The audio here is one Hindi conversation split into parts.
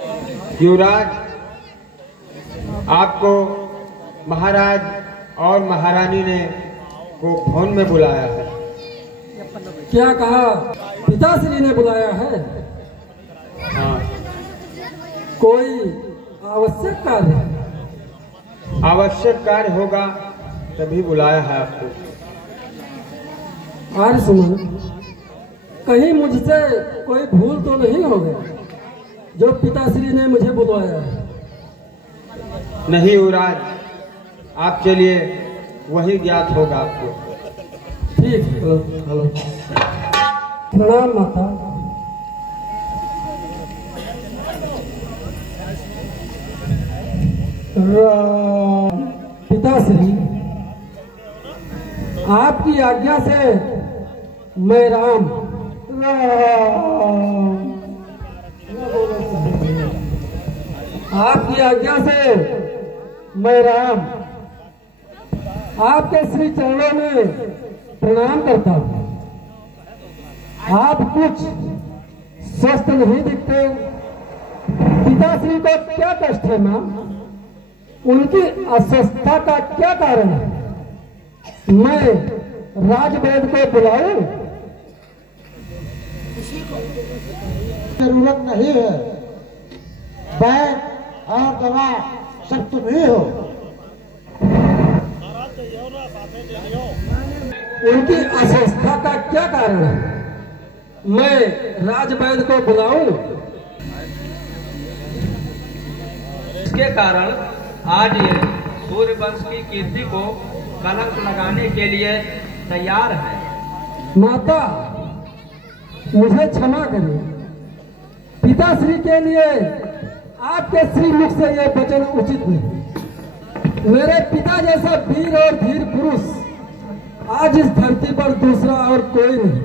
युवराज, आपको महाराज और महारानी ने को भवन में बुलाया है। क्या कहा? पिताश्री ने बुलाया है? हाँ। कोई आवश्यक कार्य? आवश्यक कार्य होगा तभी बुलाया है आपको। आर्य सुमन, कहीं मुझसे कोई भूल तो नहीं हो गया जो पिताश्री ने मुझे बुलवाया है? नहीं युवराज, आपके लिए वही ज्ञात होगा आपको। ठीक है। प्रणाम माता। पिताश्री, आपकी आज्ञा से मैं राम आपकी आज्ञा से मैं राम आपके श्री चरणों में प्रणाम करता हूँ। आप कुछ स्वस्थ नहीं दिखते। पिताश्री को क्या कष्ट है माँ? उनकी अस्वस्थता का क्या कारण है? मैं राजवैद्य को बुलाऊं? जरूरत नहीं है। बैग और दवा सब तुम ही हो। उनकी अस्वस्थता का क्या कारण है? मैं राजवैद्य को बुलाऊं? इसके कारण आज ये सूर्यवंश की कीर्ति को कलंक लगाने के लिए तैयार है। माता, मुझे क्षमा करिए। पिताश्री के लिए आपके श्री मुख से यह वचन उचित नहीं। मेरे पिता जैसा वीर और धीर पुरुष आज इस धरती पर दूसरा और कोई नहीं।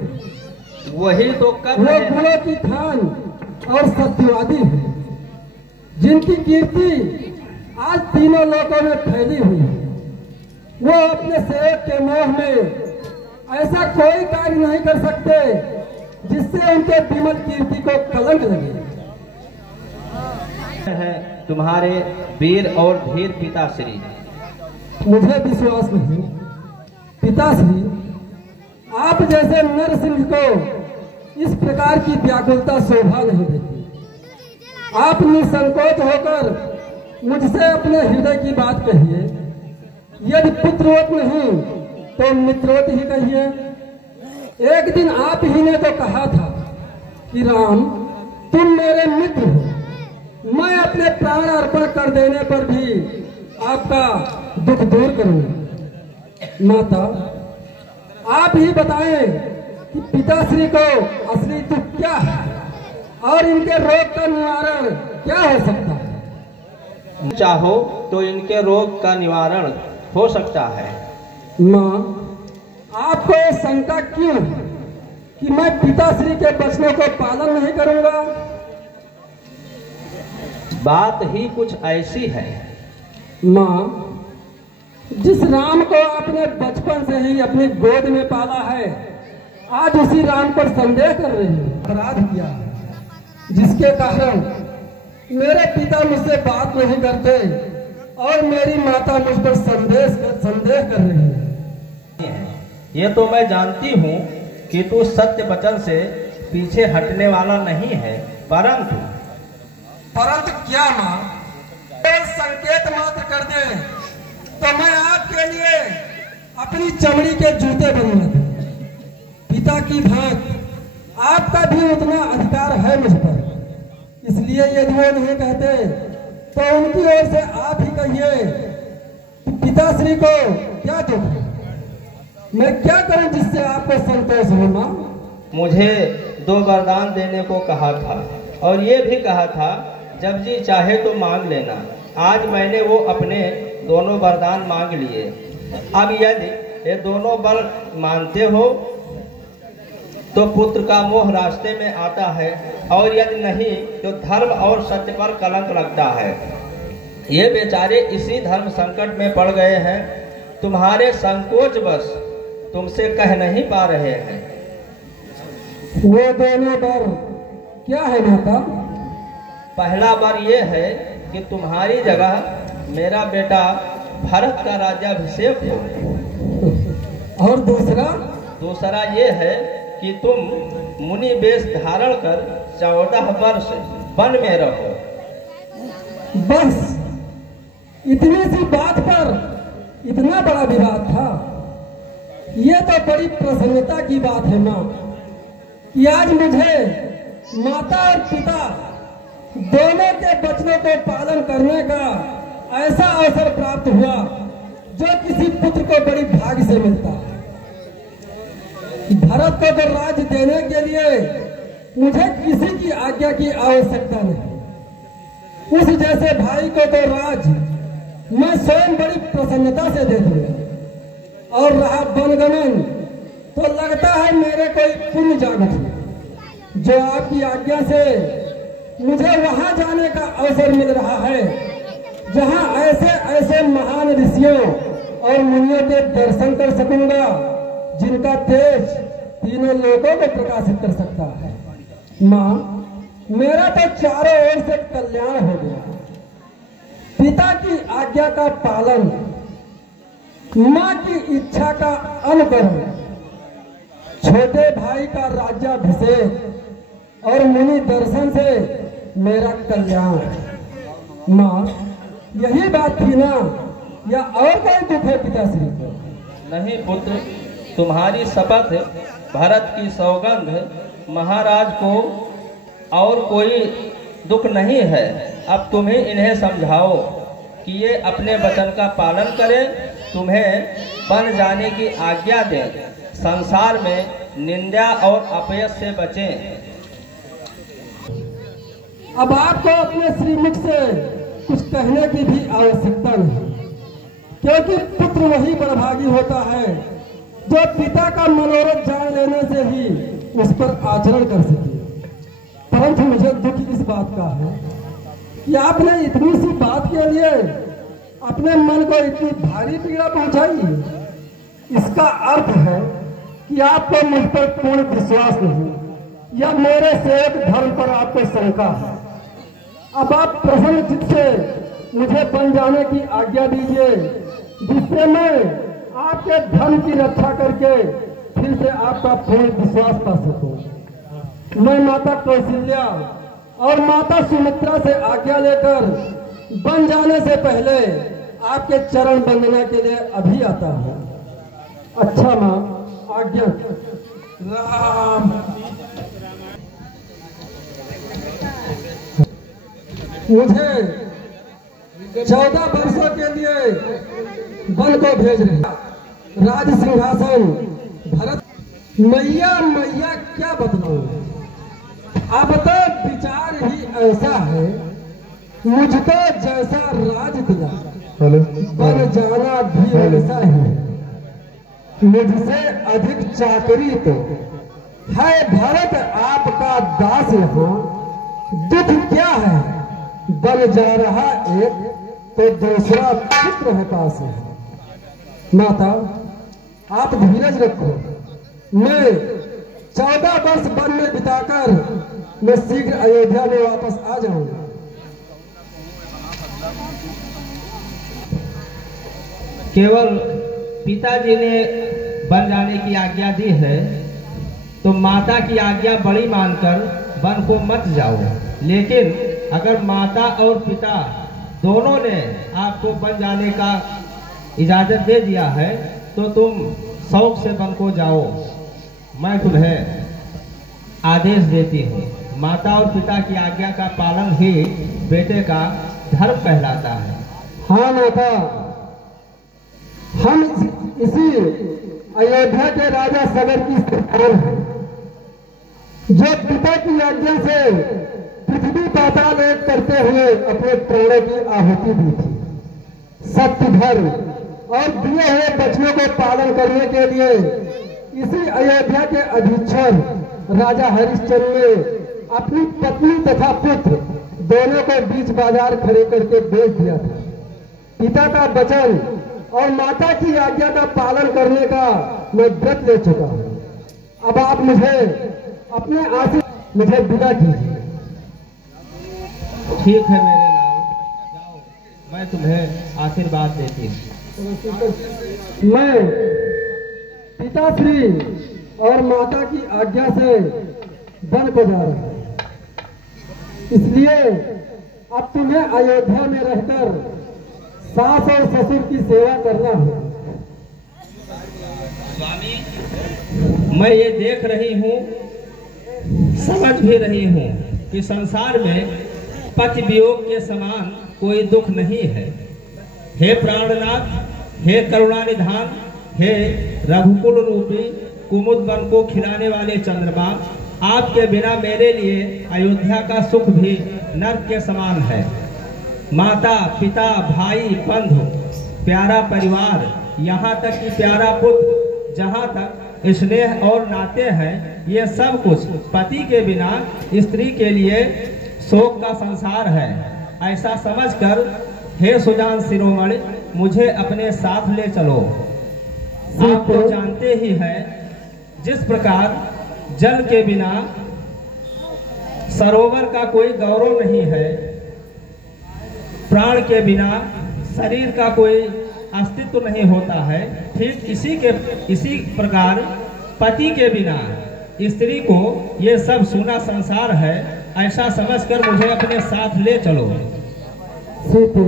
वही तो कर वो गुणों की खान और सत्यवादी है, जिनकी कीर्ति आज तीनों लोकों में फैली हुई है। वो अपने सेवक के मोह में ऐसा कोई कार्य नहीं कर सकते जिससे उनके विमल कीर्ति को कलंक लगे। है तुम्हारे वीर और धीर पिताश्री। मुझे विश्वास नहीं। पिताश्री, आप जैसे नरसिंह को इस प्रकार की व्याकुलता शोभा नहीं देती। आप निसंकोच होकर मुझसे अपने हृदय की बात कहिए। यदि पुत्रवत नहीं तो मित्रवत ही कहिए। एक दिन आप ही ने तो कहा था कि राम, तुम मेरे मित्र हो। मैं अपने प्राण अर्पण कर देने पर भी आपका दुख दूर करूंगा। माता, आप ही बताएं कि पिताश्री को असली दुख क्या है और इनके रोग का निवारण क्या हो सकता है? चाहो तो इनके रोग का निवारण हो सकता है। माँ, आपको ये शंका क्यों है कि मैं पिताश्री के वचनों को पालन नहीं करूंगा? बात ही कुछ ऐसी है। माँ, जिस राम को आपने बचपन से ही अपनी गोद में पाला है, आज उसी राम पर संदेह कर रही है। अपराध किया है, जिसके कारण मेरे पिता मुझसे बात नहीं करते और मेरी माता मुझ पर संदेह कर रही है। ये तो मैं जानती हूँ कि तू सत्य वचन से पीछे हटने वाला नहीं है, परंतु क्या माँ? संकेत मात्र कर दे तो मैं आपके लिए अपनी चमड़ी के जूते बनवा दूं। पिता की भांति आपका भी उतना अधिकार है मुझ पर। इसलिए यदि वो नहीं कहते तो उनकी ओर से आप ही कहिए कि पिताश्री को क्या दुख है? मैं क्या करूं जिससे आपको संतोष हो मां? मुझे 2 वरदान देने को कहा था और ये भी कहा था जब जी चाहे तो मांग लेना। आज मैंने वो अपने दोनों वरदान मांग लिए। अब यदि ये दोनों वर मानते हो तो पुत्र का मोह रास्ते में आता है और यदि नहीं तो धर्म और सत्य पर कलंक लगता है। ये बेचारे इसी धर्म संकट में पड़ गए हैं। तुम्हारे संकोच बस तुमसे कह नहीं पा रहे हैं। वो दोनों वर क्या है माता? पहला वर ये है कि तुम्हारी जगह मेरा बेटा भरत का राज्याभिषेक हो। और दूसरा ये है कि तुम मुनि वेश धारण कर 14 वर्ष वन में रहो। बस इतनी सी बात पर इतना बड़ा विवाद था। ये तो बड़ी प्रसन्नता की बात है माँ कि आज मुझे माता और पिता दोनों के वचनों को पालन करने का ऐसा अवसर प्राप्त हुआ जो किसी पुत्र को बड़ी भाग्य से मिलता है। भरत को तो राज देने के लिए मुझे किसी की आज्ञा की आवश्यकता नहीं। उस जैसे भाई को तो राज मैं स्वयं बड़ी प्रसन्नता से दे दूंगा। और रहा वनगमन तो लगता है मेरे कोई पुण्य जागृत है जो आपकी आज्ञा से मुझे वहां जाने का अवसर मिल रहा है जहां ऐसे ऐसे महान ऋषियों और मुनियों के दर्शन कर सकूंगा जिनका तेज तीनों लोगों को प्रकाशित कर सकता है। माँ, मेरा तो चारों ओर से कल्याण हो गया। पिता की आज्ञा का पालन, माँ की इच्छा का अनुकरण, छोटे भाई का राज्याभिषेक और मुनि दर्शन से मेरा कल्याण। माँ, यही बात थी ना या और कोई दुख है पिताश्री को? नहीं पुत्र, तुम्हारी शपथ, भरत की सौगंध, महाराज को और कोई दुख नहीं है। अब तुम्हें इन्हें समझाओ कि ये अपने वचन का पालन करें, तुम्हें बन जाने की आज्ञा दें, संसार में निंदा और अपयश से बचें। अब आपको अपने श्रीमुख से कुछ कहने की भी आवश्यकता नहीं, क्योंकि पुत्र वही बड़भागी होता है जो पिता का मनोरथ जान लेने से ही उस पर आचरण कर सके। परंतु मुझे दुख इस बात का है कि आपने इतनी सी बात के लिए अपने मन को इतनी भारी पीड़ा पहुंचाई। इसका अर्थ है कि आपको मुझ पर पूर्ण विश्वास नहीं या मेरे सेवक धर्म पर आपको शंका है। अब आप प्रसन्न चित्त से मुझे बन जाने की आज्ञा दीजिए, जिससे मैं आपके धर्म की रक्षा करके फिर से आपका पूर्ण विश्वास पा सकूं। मैं माता कौशल्या और माता सुमित्रा से आज्ञा लेकर बन जाने से पहले आपके चरण वंदना के लिए अभी आता हूँ। अच्छा माँ, आज्ञा। राम। मुझे 14 वर्षों के लिए वन को भेज रहे। राज सिंहासन भरत। मैया मैया क्या बतलाऊं, अब तो विचार ही ऐसा है, मुझको जैसा राज दिया बन जाना भी वैसा ही। मुझसे अधिक चाकरी तो है भरत आपका दास। यहाँ दुख क्या है, बन जा रहा एक तो दूसरा पुत्र है पास है। माता, आप धीरज रखो, मैं 14 वर्ष वन में बिताकर मैं शीघ्र अयोध्या में वापस आ जाऊंगा। केवल पिताजी ने बन जाने की आज्ञा दी है तो माता की आज्ञा बड़ी मानकर वन को मत जाओ। लेकिन अगर माता और पिता दोनों ने आपको बन जाने का इजाजत दे दिया है तो तुम शौक से वन को जाओ। मैं तुम्हें आदेश देती हूँ। माता और पिता की आज्ञा का पालन ही बेटे का धर्म कहलाता है। हाँ माता, हम इसी अयोध्या के राजा सगर की संतान हैं, जो पिता की आज्ञा से पृथ्वी पाताल एक करते हुए अपने प्राणों की आहुति दी थी। सत्य धर्म और दिए हुए वचनों को पालन करने के लिए इसी अयोध्या के अधीक्षर राजा हरिश्चंद्र ने अपनी पत्नी तथा पुत्र दोनों को बीच बाजार खड़े करके बेच दिया था। पिता का वचन और माता की आज्ञा का पालन करने का मैं व्रत ले चुका हूँ। अब आप मुझे अपने आशीर्वाद मुझे विदा कीजिए। ठीक है मेरे लाल, जाओ, मैं तुम्हें आशीर्वाद देती हूँ। मैं पिताश्री और माता की आज्ञा से वन को जा रहा हूँ, इसलिए अब तुम्हें अयोध्या में रहकर सास और ससुर की सेवा करना होगा। स्वामी, मैं ये देख रही हूँ, समझ भी रही हूँ कि संसार में पति वियोग के समान कोई दुख नहीं है। हे प्राणनाथ, हे करुणानिधान, हे रघुकुल रूपी कुमुद वन को खिलाने वाले चंद्रमा, आपके बिना मेरे लिए अयोध्या का सुख भी नर्क के समान है। माता, पिता, भाई, बंधु, प्यारा परिवार, यहाँ तक कि प्यारा पुत्र, जहाँ तक स्नेह और नाते हैं, ये सब कुछ पति के बिना स्त्री के लिए शोक का संसार है। ऐसा समझकर हे सुजान शिरोमणि, मुझे अपने साथ ले चलो। आप तो जानते ही हैं, जिस प्रकार जल के बिना सरोवर का कोई गौरव नहीं है, प्राण के बिना शरीर का कोई अस्तित्व नहीं होता है, ठीक इसी प्रकार पति के बिना स्त्री को ये सब सूना संसार है। ऐसा समझकर मुझे अपने साथ ले चलो। सीते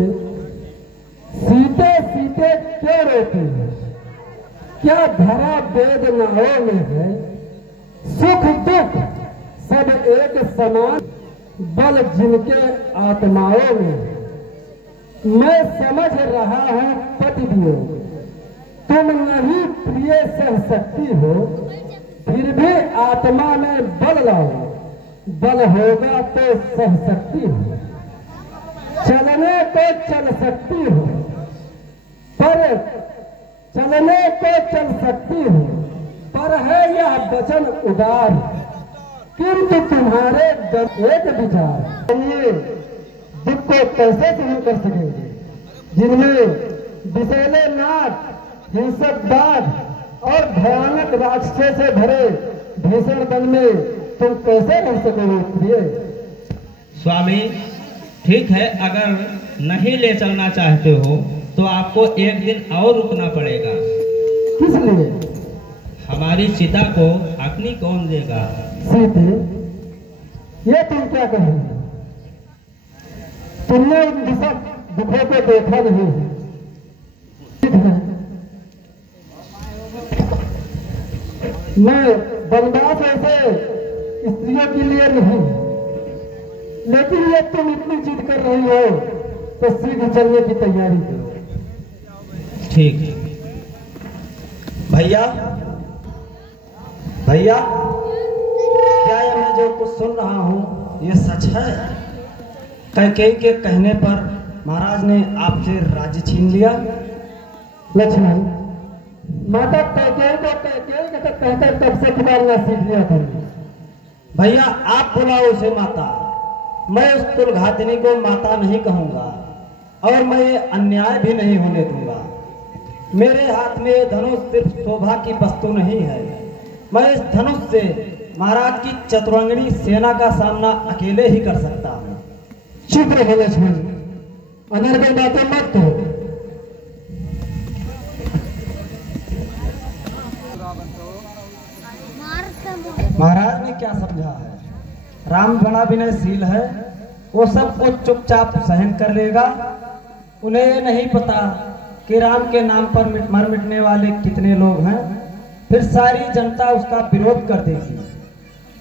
सीते सीते क्यों रोती है? क्या धरा वेदनाओं में है? सुख दुख सब एक समान, बल जिनके आत्माओं में है। मैं समझ रहा हूँ पति वियोग, तुम नहीं प्रिय सह सकती हो, फिर भी आत्मा में बल लाओ, बल होगा तो सह सकती हो। चलने को चल सकती हो, पर चलने को चल सकती हो, पर है यह वचन उदार, किंतु तुम्हारे एक विचार, ये दुख को कैसे दूर कर सकेंगे, जिनमें विषैले नाक, हिंसक बाघ और भयानक राक्षस से भरे भीषण वन में तुम कैसे रह सकोगे प्रिय? स्वामी, ठीक है, अगर नहीं ले चलना चाहते हो तो आपको एक दिन और रुकना पड़ेगा। किस लिए? हमारी चिता को अग्नि कौन देगा? सीते, ये तुम क्या कह रहे हो? तुमने इन सब दुखों को देखा नहीं है। मैं वनवास ऐसे स्त्रियों के लिए नहीं, लेकिन ये तुम इतनी जिद कर रही हो तो शीघ्र चलने की तैयारी करो। ठीक। भैया, भैया, क्या यह मैं जो कुछ सुन रहा हूँ ये सच है? कैकेयी के कहने पर महाराज ने आपसे राज्य छीन लिया? लक्ष्मण, माता कैकेयी को कहकर तब से पुकारना सीख लिया था। भैया, आप बुलाओ उसे माता। मैं उस कुलघातिनी को माता नहीं कहूंगा और मैं ये अन्याय भी नहीं होने दूंगा। मेरे हाथ में ये धनुष सिर्फ शोभा की वस्तु नहीं है। मैं इस धनुष से महाराज की चतुरंगिणी सेना का सामना अकेले ही कर सकता हूँ। चुप रहो लक्ष्मण, अनर्गल बातें मत कहो। महाराज ने क्या समझा है? राम बड़ा विनयशील है, वो सब कुछ चुपचाप सहन कर लेगा। उन्हें ये नहीं पता कि राम के नाम पर मर मिटने वाले कितने लोग हैं। फिर सारी जनता उसका विरोध कर देगी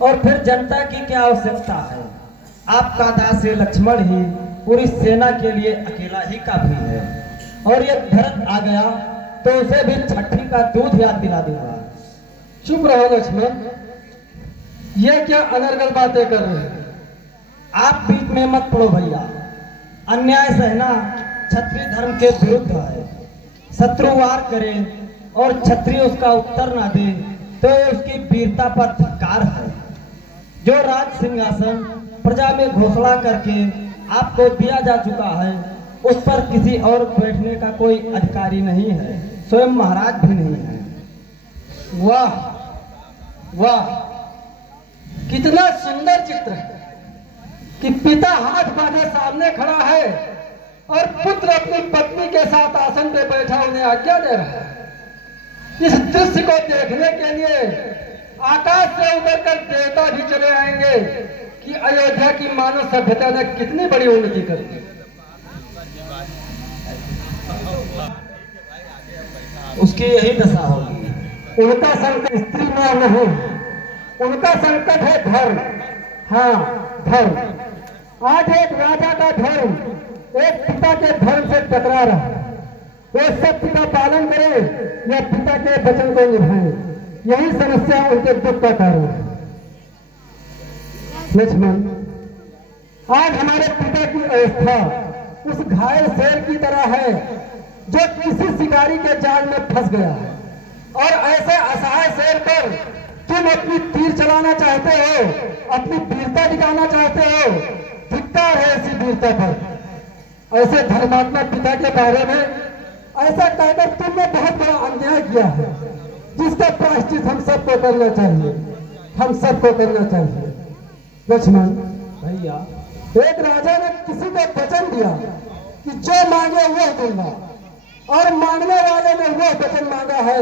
और फिर जनता की क्या आवश्यकता है? आपका दास लक्ष्मण ही पूरी सेना के लिए अकेला ही काफी है। और ये भरत आ गया तो उसे भी छठी का दूध याद दिला दूंगा। चुप रहो लक्ष्मण, ये क्या अनर्गल बातें कर रहे हैं? आप बीच में मत पड़ो भैया। अन्याय सहना क्षत्रिय धर्म के विरुद्ध है। शत्रु वार करे और क्षत्रिय उसका उत्तर ना दे तो उसकी वीरता पर धिक्कार है। जो राज सिंहासन प्रजा में घोषणा करके आपको दिया जा चुका है, उस पर किसी और बैठने का कोई अधिकारी नहीं है, स्वयं महाराज भी नहीं है। वाह वाह, कितना सुंदर चित्र है। कि पिता हाथ बांधे सामने खड़ा है और पुत्र अपनी पत्नी के साथ आसन पे बैठा उन्हें आज्ञा दे रहा है। इस दृश्य को देखने के लिए आकाश से उतरकर देवता भी चले आएंगे कि अयोध्या की मानव सभ्यता ने कितनी बड़ी उन्नति कर दी। उसकी यही दशा होगी। उनका संकट स्त्री में नहीं, उनका संकट है धर्म। हाँ, धर्म। आज एक राजा का धर्म एक पिता के धर्म से टकरा रहा है। वो सत्य का पालन करे या पिता के वचन को निभाए, यही समस्या उनके दुख का कारण है। लक्ष्मण, आज हमारे पिता की अवस्था उस घायल शेर की तरह है जो किसी शिकारी के जाल में फंस गया है, और ऐसे असहाय शेर पर तुम अपनी तीर चलाना चाहते हो, अपनी वीरता दिखाना चाहते हो। धिक्कार है ऐसी वीरता पर। ऐसे धर्मात्मा पिता के बारे में ऐसा कहकर तुमने बहुत बड़ा अन्याय किया है, जिसका प्रायश्चित हम सबको करना चाहिए, हम सबको करना चाहिए। लक्ष्मण भैया, एक राजा ने किसी को वचन दिया कि जो मांगे वो दूंगा, और मांगने वाले ने वो वचन मांगा है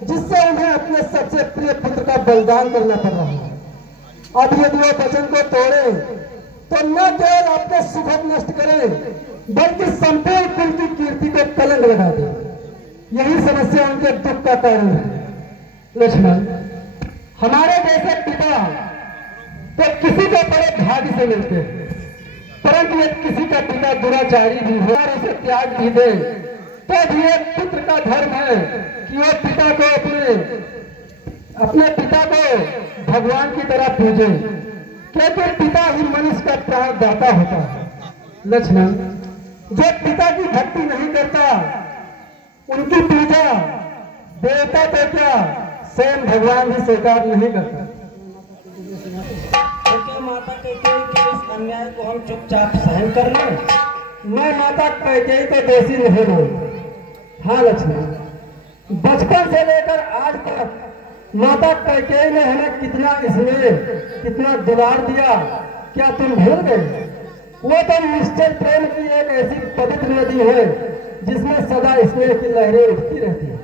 जिससे उन्हें अपने सबसे प्रिय पुत्र का बलिदान करना पड़ रहा है। अब यदि वो वचन को तोड़े तो न केवल अपने सुखद नष्ट करे, बल्कि संपूर्ण कुल की कीर्ति को कलंक लगा दे। यही समस्या उनके दुख का कारण है। लक्ष्मण, हमारे जैसे पिता तो किसी को बड़े भाग्य से मिलते हैं, परंतु यदि किसी का पिता दुराचारी भी हो और उसे त्याग भी दे, तो भी एक पुत्र का धर्म है कि वो पिता को अपने पिता को भगवान की तरह पूजे, क्योंकि पिता ही मनुष्य का प्राण दाता होता है। लक्ष्मण, जो पिता की भक्ति नहीं करता, उनकी पूजा देवता तो क्या स्वयं भगवान भी स्वीकार नहीं करता। तो क्या माता कैकेयी के इस अन्याय को हम चुपचाप सहन कर लें? मैं माता कैकेयी को दोषी नहीं मानता। हाँ लक्ष्मण, बचपन से लेकर आज तक माता कैकेयी ने हमें कितना स्नेह, कितना दुलार दिया, क्या तुम भूल गए? वो तो निश्चल प्रेम की एक ऐसी पवित्र नदी है जिसमें सदा स्नेह की लहरें उठती रहती है।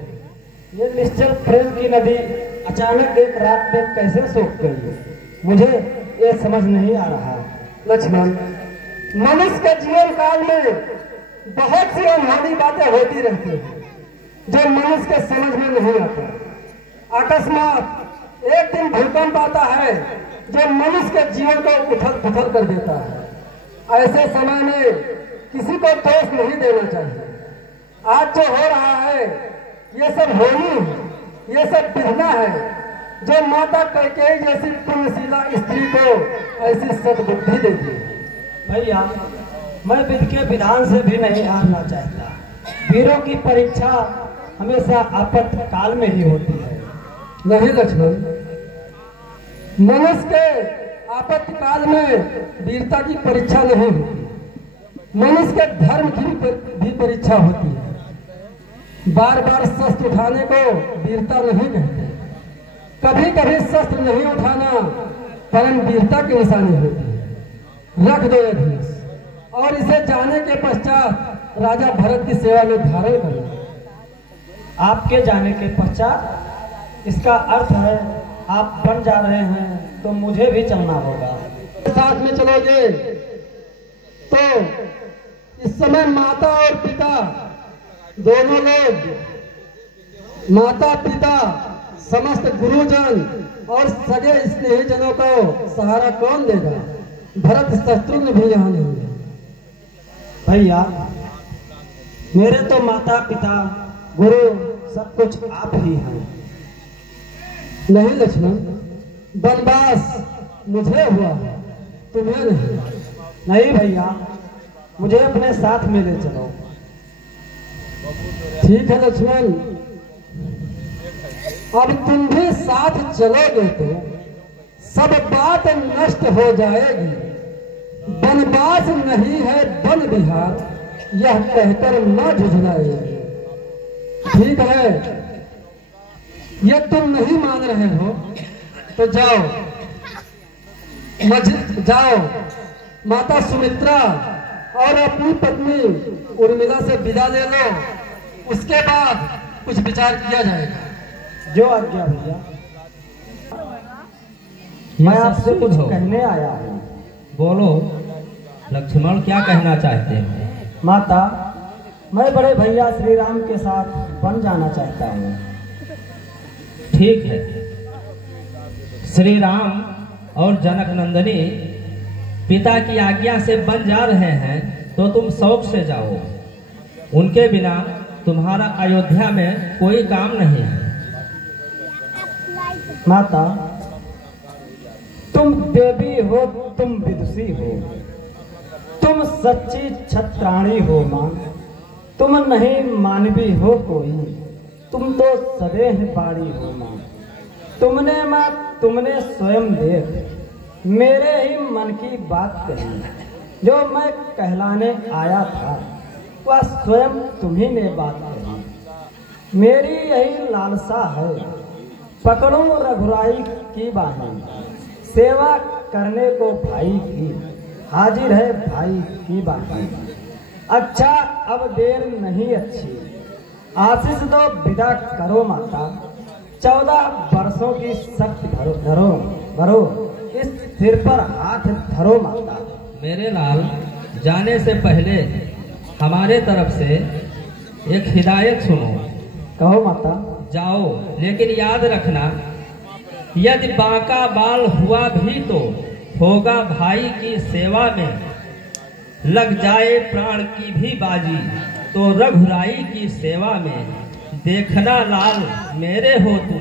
ये निश्चल प्रेम की नदी अचानक एक रात में कैसे सूख गई, मुझे ये समझ नहीं आ रहा। लक्ष्मण, मनुष्य के जीवन काल में बहुत सी अनहोनी बातें होती रहती हैं जो मनुष्य के समझ में नहीं आता। अकस्मात एक दिन भूकंप आता है जो मनुष्य के जीवन को उथल पुथल कर देता है। ऐसे समय में किसी को दोष नहीं देना चाहिए। आज जो हो रहा है ये सब होनी है, ये सब बिहना है जो माता कैकेयी जैसी पुण्यशीला स्त्री को ऐसी सद्बुद्धि देती है। भैया, मैं विधि के विधान से भी नहीं हारना चाहता। वीरों की परीक्षा हमेशा आपातकाल में ही होती है। नहीं लक्ष्मण, मनुष्य के आपातकाल में वीरता की परीक्षा नहीं होती, मनुष्य के धर्म की भी परीक्षा होती है। बार बार शस्त्र उठाने को वीरता नहीं कहते। कभी कभी शस्त्र नहीं उठाना परम वीरता की निशानी होती है। रख दो ये धनुष और इसे जाने के पश्चात राजा भरत की सेवा में धारण करना। आपके जाने के पश्चात इसका अर्थ है आप बन जा रहे हैं तो मुझे भी चलना होगा। साथ में चलोगे तो इस समय माता और पिता दोनों लोग, माता पिता समस्त गुरुजन और सगे स्नेहीजनों को सहारा कौन देगा? भरत शत्रुघ्न भी यहाँ नहीं है। भैया, मेरे तो माता पिता गुरु सब कुछ आप ही हैं। नहीं लक्ष्मण, वनवास मुझे हुआ, तुम्हें नहीं। नहीं भैया, मुझे अपने साथ में ले चलो। ठीक है लक्ष्मण, अब तुम भी साथ चलोगे तो सब बात नष्ट हो जाएगी। वनवास नहीं है वन विहार, यह कहकर न झुझलाएगी। ठीक है, ये तुम नहीं मान रहे हो तो जाओ, जाओ माता सुमित्रा और अपनी पत्नी उर्मिला से विदा ले लो, उसके बाद कुछ विचार किया जाएगा। जो आज्ञा भैया। मैं आपसे कुछ कहने आया हूँ। बोलो लक्ष्मण, क्या कहना चाहते हैं? माता, मैं बड़े भैया श्री राम के साथ बन जाना चाहता हूँ। ठीक है, श्री राम और जनक नंदिनी पिता की आज्ञा से बन जा रहे हैं तो तुम शौक से जाओ। उनके बिना तुम्हारा अयोध्या में कोई काम नहीं है। माता, तुम देवी हो, तुम विदुषी हो, तुम सच्ची क्षत्राणी हो मां। तुम नहीं मानवी हो कोई, तुम तो सदेह बाड़ी हो मां। तुमने मां, तुमने स्वयं देख मेरे ही मन की बात कही। जो मैं कहलाने आया था वह स्वयं तुम्ही ने बात कही। मेरी यही लालसा है, पकड़ो रघुराई की बाहें। सेवा करने को भाई की, हाजिर है भाई की बाहें। अच्छा, अब देर नहीं अच्छी, आशीष दो विदा करो माता। 14 वर्षों की शक्ति धरो, इस सिर पर हाथ धरो माता। मेरे लाल, जाने से पहले हमारे तरफ से एक हिदायत सुनो। कहो माता। जाओ, लेकिन याद रखना, यदि बांका बाल हुआ भी तो होगा भाई की सेवा में। लग जाए प्राण की भी बाजी तो रघुराई की सेवा में। देखना लाल मेरे हो तुम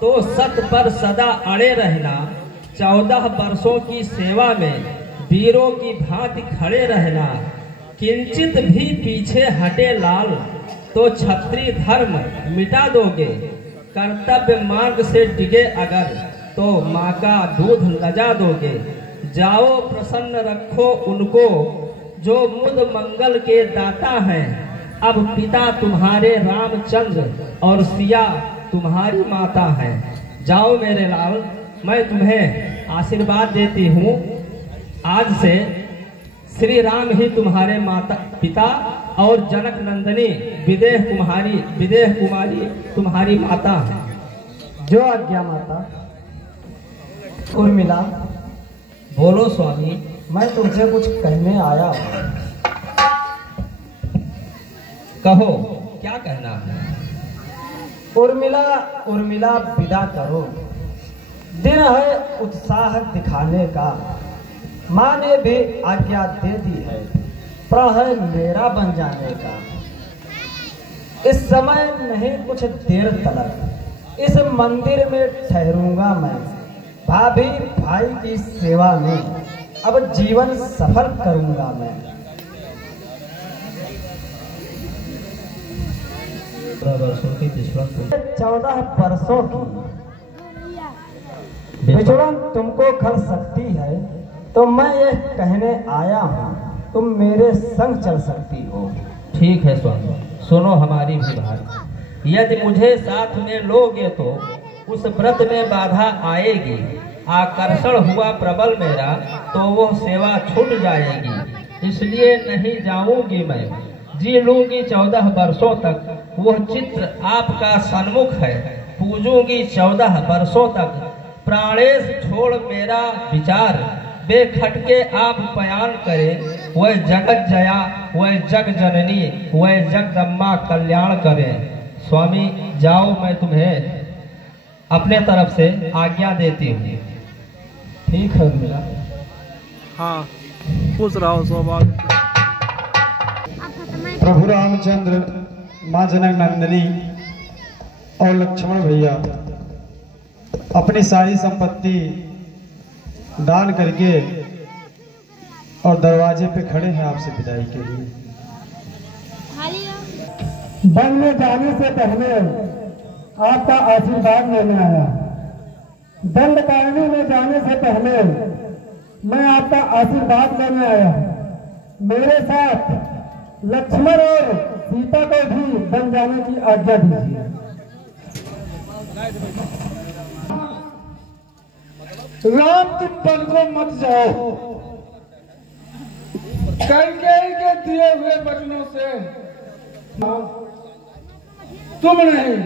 तो सत पर सदा अड़े रहना। 14 वर्षों की सेवा में वीरों की भांति खड़े रहना। किंचित भी पीछे हटे लाल तो क्षत्रिय धर्म मिटा दोगे। कर्तव्य मार्ग से डिगे अगर तो माँ का दूध लजा दोगे। जाओ, प्रसन्न रखो उनको जो मुद मंगल के दाता हैं। अब पिता तुम्हारे रामचंद्र और सिया तुम्हारी माता है। जाओ मेरे लाल, मैं तुम्हें आशीर्वाद देती हूँ। आज से श्री राम ही तुम्हारे माता पिता और जनक नंदिनी विदेह कुमारी तुम्हारी माता है। जो आज्ञा माता। उर्मिला, बोलो स्वामी। मैं तुमसे कुछ कहने आया हूँ। कहो, क्या कहना है? उर्मिला विदा करो। दिन है उत्साह दिखाने का। माँ ने भी आज्ञा दे दी है, प्रण है मेरा बन जाने का। इस समय नहीं कुछ देर तलक इस मंदिर में ठहरूंगा मैं। भाभी भाई की सेवा में अब जीवन सफल करूंगा मैं। 14 वर्षों की विचरण तुमको खल सकती है तो मैं ये कहने आया हूँ, तुम मेरे संग चल सकती हो। ठीक है स्वामी, सुनो हमारी भी बात। यदि मुझे साथ में लोगे तो उस व्रत में बाधा आएगी। आकर्षण हुआ प्रबल मेरा तो वो सेवा छूट जाएगी। इसलिए नहीं जाऊंगी मैं। जी लूंगी 14 वर्षों तक। वो चित्र आपका सन्मुख है। पूजूंगी 14 वर्षों तक। प्राणेश छोड़ मेरा विचार बेखटके आप बयान करें। वह जगत जया, वह जग जननी, वह जगदम्बा कल्याण करें। स्वामी जाओ, मैं तुम्हें अपने तरफ से आज्ञा देती हूँ। ठीक है मिला। हाँ, खुश रहो सौभाग्य। प्रभु रामचंद्र, माँ जनक नंदिनी और लक्ष्मण भैया अपनी सारी संपत्ति दान करके और दरवाजे पे खड़े हैं आपसे विदाई के लिए। वन में जाने से पहले आपका आशीर्वाद लेने आया। दंडकारणी में जाने से पहले मैं आपका आशीर्वाद लेने आया। मेरे साथ लक्ष्मण और सीता को भी बन जाने की आज्ञा दीजिए। राम, तुम बन को मत जाओ। कैकेयी के दिए हुए वचनों से तुम नहीं,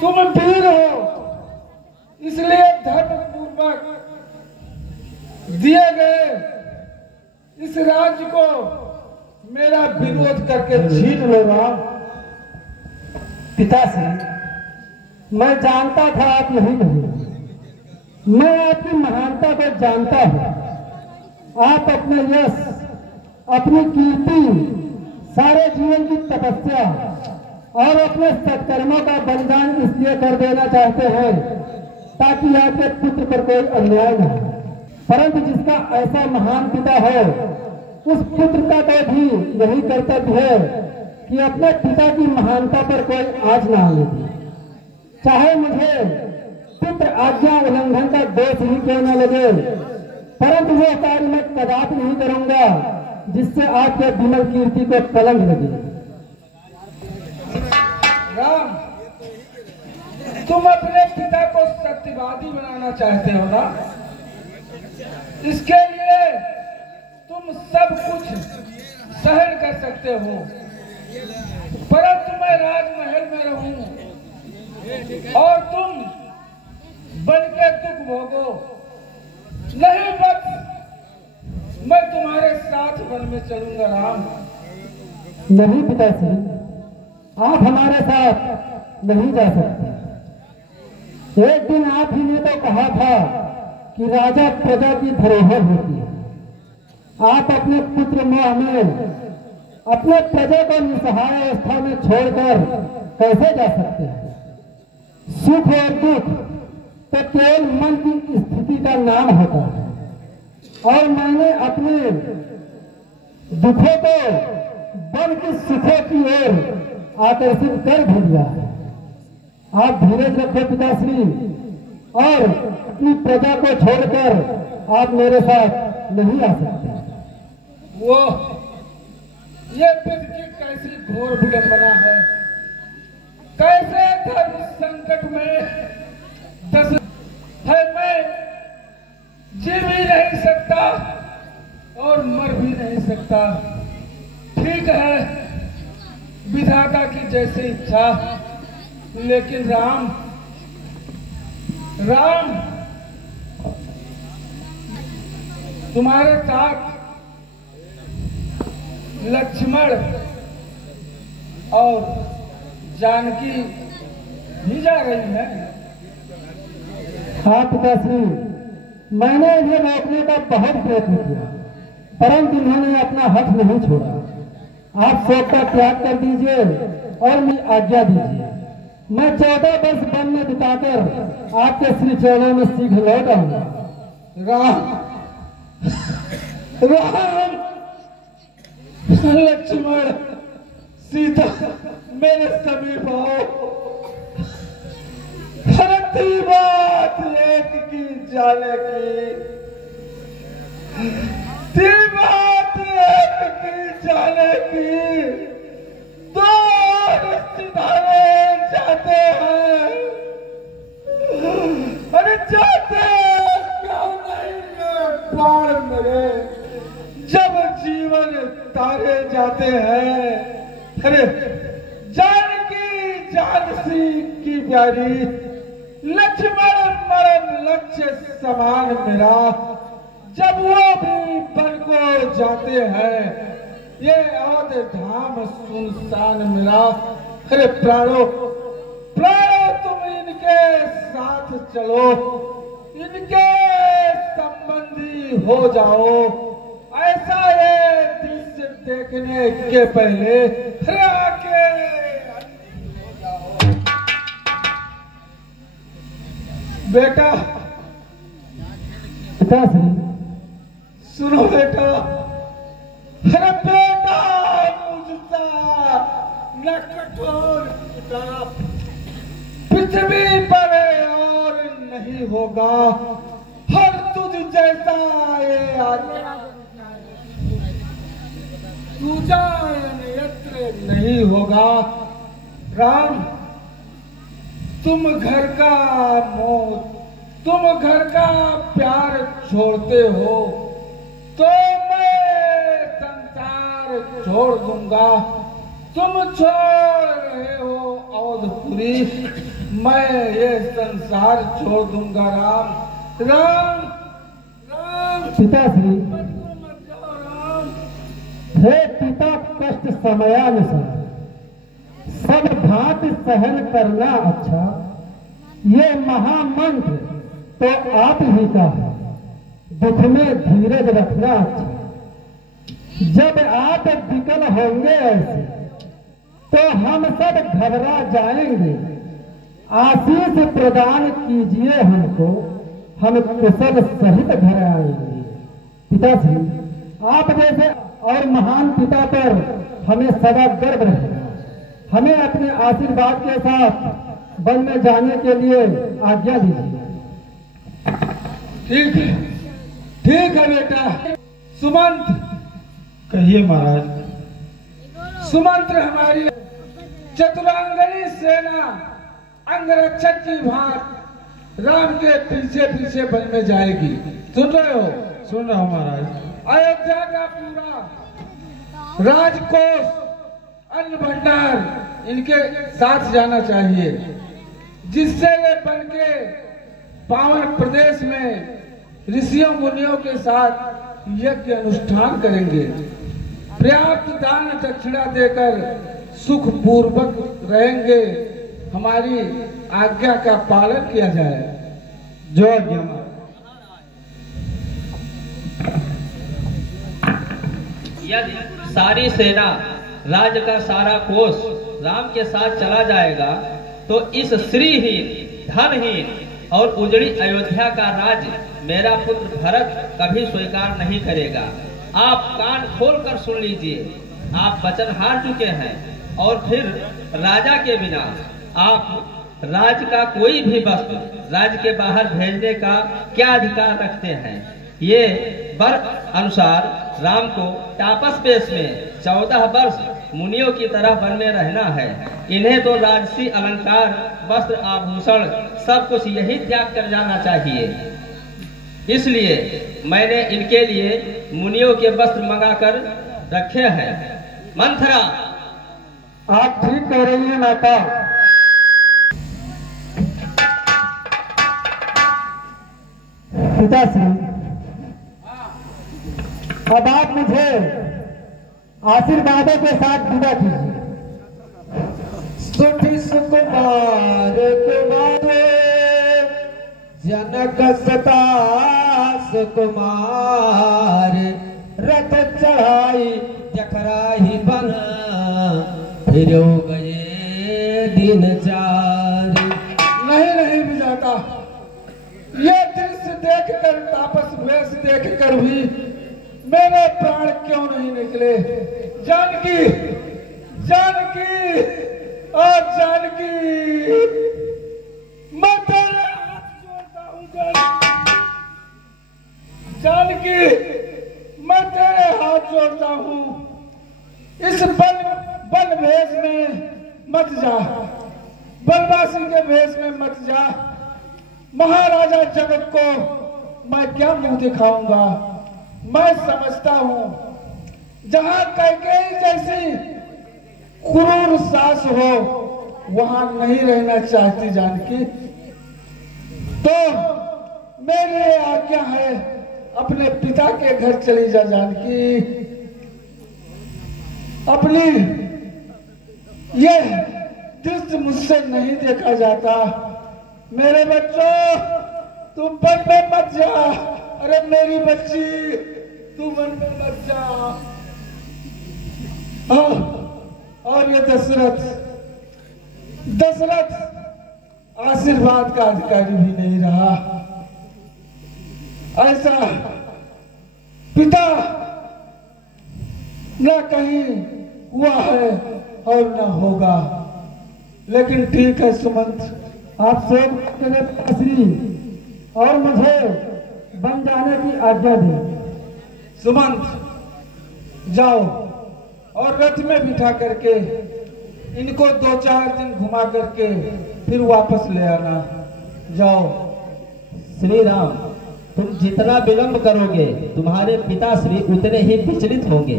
तुम वीर हो, इसलिए धर्म पूर्वक दिए गए इस राज्य को मेरा विरोध करके छीन लो। राम, पिताश्री, मैं जानता था आप यही नहीं, मैं आपकी महानता को जानता हूँ। आप अपने यश, अपनी कीर्ति, सारे जीवन की तपस्या और अपने सत्कर्मों का बलिदान इसलिए कर देना चाहते हैं ताकि आपके पुत्र पर कोई अन्याय न हो। परंतु जिसका ऐसा महान पिता है, उस पुत्र का तो भी यही कर्तव्य है कि अपने पिता की महानता पर कोई आँच न आने दे। चाहे मुझे पुत्र आज्ञा उल्लंघन का दोष ही क्यों न लगे, परंतु वो कार्य मैं कदापि नहीं करूंगा जिससे आपके विमल कीर्ति को कलंक लगे। राम, तुम अपने पिता को सत्यवादी बनाना चाहते हो ना? इसके लिए तुम सब कुछ सहन कर सकते हो, परंतु मैं राजमहल में रहूं और तुम बन के दुख भोगो। नहीं बस मैं तुम्हारे साथ वन में चलूंगा। राम, नहीं पिताश्री, आप हमारे साथ नहीं जा सकते। एक दिन आप ही ने तो कहा था कि राजा प्रजा की धरोहर होती है। आप अपने पुत्र मोह में अपने प्रजा को निसहाय अवस्था में छोड़कर कैसे जा सकते हैं? सुख और दुख तो केवल मन की स्थिति का नाम होता है, और मैंने अपने दुखों को बल के सुखों की ओर आकर्षित कर भी दिया है। आप धीरज रखो पिताश्री, और अपनी प्रजा को छोड़कर आप मेरे साथ नहीं आ सकते। वो ये विधि की कैसी घोर विडंबना है, कैसे धर्म संकट में दस है। मैं जी भी नहीं सकता और मर भी नहीं सकता। ठीक है, विधाता की जैसी इच्छा, लेकिन राम, राम तुम्हारे साथ लक्ष्मण और जानकी भी जा रही है। हाँ पिताश्री, मैंने इन्हें रोकने का बहुत प्रयत्न किया, परंतु इन्होंने अपना हक नहीं छोड़ा। आप शोक का त्याग कर दीजिए और मुझे आज्ञा दीजिए। मैं 14 वर्ष वन में बिताकर आपके श्री चरणों में शीघ्र लौट आऊंगा। राम, राम, लक्ष्मण, सीता मेरे समीप आओ। थी बात एक की जाने की, थी बात एक की जाने की, दो रिश्तेदारे जाते हैं। अरे जाते क्यों नहीं प्राण मेरे, जब जीवन तारे जाते हैं। अरे जानकी जानसी की प्यारी, लक्ष्मण मरम लक्ष्य समान मेरा, जब वो भी बन को जाते हैं, ये औध धाम सुनसान मेरा। अरे प्राणो, प्राणो तुम इनके साथ चलो, इनके संबंधी हो जाओ। ऐसा ये दृश्य देखने के पहले आके बेटा, पिताश्री, सुनो बेटा। अरे बेटा, मुझसा न कठोर पिता पृथ्वी पर और नहीं होगा। हर तुझ जैसा ये आज्ञा दूजा यत्र नहीं होगा। राम, तुम घर का मोह, तुम घर का प्यार छोड़ते हो तो मैं छोड़ दूंगा। तुम छोड़ रहे हो अवधपुरी, मैं ये संसार छोड़ दूंगा। राम राम राम। पिताश्री, मत जाओ राम। हे पिता, कष्ट समयानुसार सब भांति सहन करना अच्छा। ये महामंत्र तो आप ही का है, दुख में धीरज रखना अच्छा। जब आप विकल होंगे ऐसे तो हम सब घबरा जाएंगे। आशीष प्रदान कीजिए हमको, हम कुशल सहित घर आएंगे। पिताश्री, आप जैसे और महान पिता पर हमें सदा गर्व रहेगा। हमें अपने आशीर्वाद के साथ वन में जाने के लिए आज्ञा दीजिए। ठीक है, ठीक है बेटा। सुमंत, कहिए महाराज। सुमंत्र हमारी चतुरांगनी सेना अंगरक्षक की भांति राम के पीछे पीछे वन में जाएगी। सुन रहे हो? सुन रहा हूँ महाराज। अयोध्या का पूरा राजकोष, अन्न भंडार इनके साथ जाना चाहिए, जिससे ये बन के पावन प्रदेश में ऋषियों मुनियों के साथ यज्ञ अनुष्ठान करेंगे। पर्याप्त दान दक्षिणा देकर सुख पूर्वक रहेंगे। हमारी आज्ञा का पालन किया जाए। जो आज्ञा महाराज। यदि सारी सेना, राज्य का सारा कोष राम के साथ चला जाएगा तो इस श्रीहीन, धनहीन और उजड़ी अयोध्या का राज्य मेरा पुत्र भरत कभी स्वीकार नहीं करेगा। आप कान खोलकर सुन लीजिए, आप वचन हार चुके हैं और फिर राजा के बिना आप राज्य का कोई भी वस्तु राज्य के बाहर भेजने का क्या अधिकार रखते हैं? ये वर अनुसार राम को तापस वेश में 14 वर्ष मुनियों की तरह वन में रहना है। इन्हें तो राजसी अलंकार, वस्त्र, आभूषण सब कुछ यही त्याग कर जाना चाहिए। इसलिए मैंने इनके लिए मुनियों के वस्त्र मंगाकर रखे हैं। मंथरा, आप ठीक कह रही हैं माता। पिताश्री, अब आप मुझे आशीर्वादों के साथ विदा कीजिए। सुठी सुकुमार कुमार जनक सता सुकुमार, रथ चढ़ाई जखराही बना, फिर गए दिन चार। नहीं नहीं विधाता, ये दृश्य देखकर, तापस वेश देखकर भी मेरे प्राण क्यों नहीं निकले? जानकी, जानकी और जानकी, मैं तेरे हाथ जोड़ता हूँ। जानकी, मैं तेरे हाथ जोड़ता हूँ। इस बल भेष में मत जा, बनवासी के भेष में मत जा। महाराजा जनक को मैं क्या मुंह दिखाऊंगा? मैं समझता हूँ जहाँ कैकेयी जैसी क्रूर सास हो वहाँ नहीं रहना चाहती जानकी। तो मेरी आज्ञा है, अपने पिता के घर चली जा जानकी। अपनी ये दृश्य मुझसे नहीं देखा जाता। मेरे बच्चों, तुम वन में मत जा। अरे मेरी बच्ची, तू वन में मत जा। और ये दशरथ आशीर्वाद का अधिकारी भी नहीं रहा। ऐसा पिता न कहीं हुआ है और न होगा। लेकिन ठीक है सुमंत, आप सब मेरे पिताश्री और मुझे बन जाने की आज्ञा दें। सुमंत जाओ और रथ में बिठा करके इनको 2-4 दिन घुमा करके फिर वापस ले आना। जाओ। श्री राम, तुम जितना विलंब करोगे तुम्हारे पिताश्री उतने ही विचलित होंगे,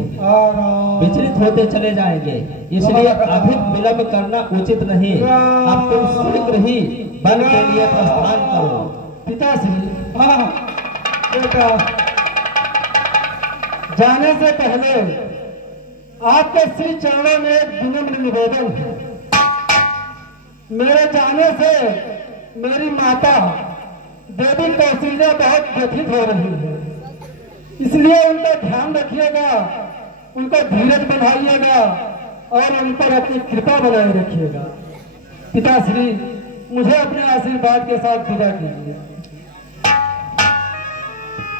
विचलित होते चले जाएंगे, इसलिए अधिक विलंब करना उचित नहीं। अब तुम शीघ्र ही वन के लिए प्रस्थान करो। पिताश्री, हाँ बेटा, जाने से पहले आपके श्री चरणों में एक विनम्र निवेदन है। मेरे जाने से मेरी माता देवी कौशल्या बहुत व्यथित हो रही है, इसलिए उनका ध्यान रखिएगा, उनको धीरज बढ़ाइएगा और उन पर अपनी कृपा बनाए रखिएगा। पिताश्री, मुझे अपने आशीर्वाद के साथ विदा कीजिए।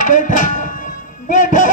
बेटा, बेटा,